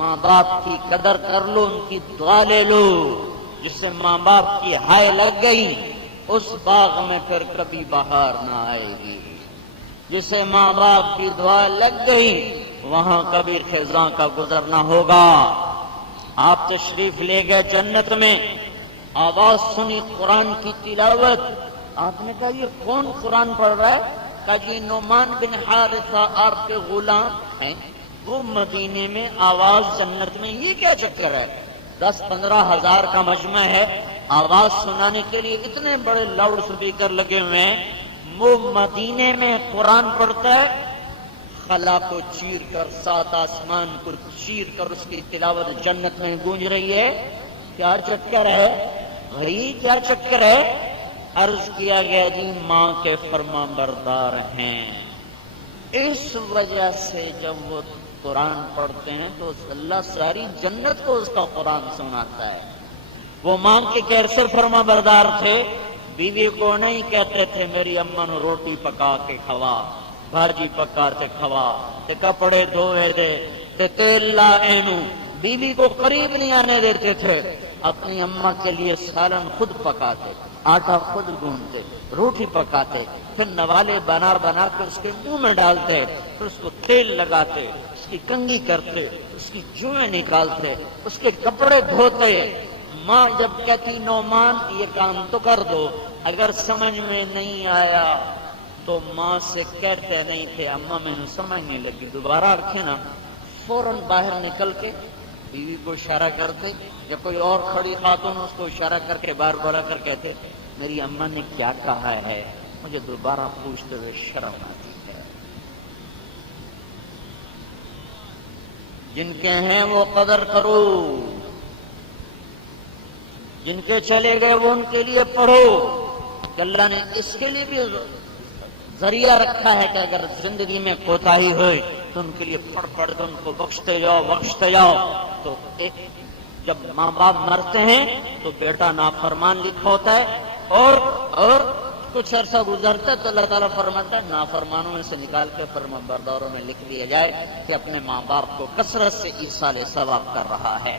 ماں باپ کی قدر کر لو، ان کی دعا لے لو۔ جسے ماں باپ کی ہائے لگ گئی اس باغ میں پھر کبھی بہار نہ آئے گی۔ جسے ماں باپ کی دعا لگ گئی وہاں کبھی خزاں کا گزرنا ہوگا۔ آپ تشریف لے گئے جنت میں، آواز سنی قرآن کی تلاوت، آپ نے کہا یہ کون قرآن پڑھ رہا ہے؟ کہا جی نعمان بن حارثہ آپ کے غلام ہیں۔ وہ مدینے میں آواز جنت میں، یہ کیا چکر ہے؟ 10-15 ہزار کا مجمع ہے، آواز سنانے کے لیے اتنے بڑے لاؤڈ سپیکر لگے ہوئے ہیں، وہ مدینے میں قرآن پڑھتا ہے، خلا کو چیر کر 7 آسمان کو چیر کر اس کی تلاوت جنت میں گونج رہی ہے۔ کیا چکر ہے بھائی، کیا چکر ہے؟ عرض کیا گیا جی ماں کے فرما بردار ہیں، اس وجہ سے جب وہ قرآن پڑھتے ہیں تو اللہ ساری جنت کو اس کا قرآن سناتا ہے۔ وہ ماں کے کیسے فرما بردار تھے؟ بیوی کو نہیں کہتے تھے میری اماں نو روٹی پکا کے کھوا، بھاجی پکا کے کھوا، تے کپڑے دھوئے دے، تے تیل لا اینو۔ بیوی کو قریب نہیں آنے دیتے تھے، اپنی اماں کے لیے سالن خود پکاتے، آٹا خود گوندتے، روٹی پکاتے، پھر نوالے بنا بنا کے اس کے منہ میں ڈالتے، پھر اس کو تیل لگاتے، اس کی کنگھی کرتے، اس کی جوئیں نکالتے، اس کے کپڑے دھوتے۔ ماں جب کہتی نعمان یہ کام تو کر دو، اگر سمجھ میں نہیں آیا تو ماں سے کہتے نہیں تھے اماں میں نے سمجھ نہیں لگی، دوبارہ رکھے نا، فوراً باہر نکل کے بیوی کو اشارہ کرتے، یا کوئی اور کھڑی خاتون اس کو اشارہ کر کے بار بڑا کر کہتے میری اماں نے کیا کہا ہے، مجھے دوبارہ پوچھتے ہوئے شرم آتی ہے۔ جن کے ہیں وہ قدر کرو، جن کے چلے گئے وہ ان کے لیے پڑھو، کہ اللہ نے اس کے لیے بھی ذریعہ رکھا ہے کہ اگر زندگی میں کوتاہی ہوئے تو ان کے لیے پڑھ پڑھ کے ان کو بخشتے جاؤ۔ تو جب ماں باپ مرتے ہیں تو بیٹا نافرمان لکھا ہوتا ہے، اور کچھ عرصہ گزرتا ہے تو اللہ تعالیٰ فرماتا ہے نافرمانوں میں سے نکال کے فرما برداروں میں لکھ دیا جائے کہ اپنے ماں باپ کو کثرت سے ایصال ثواب کر رہا ہے۔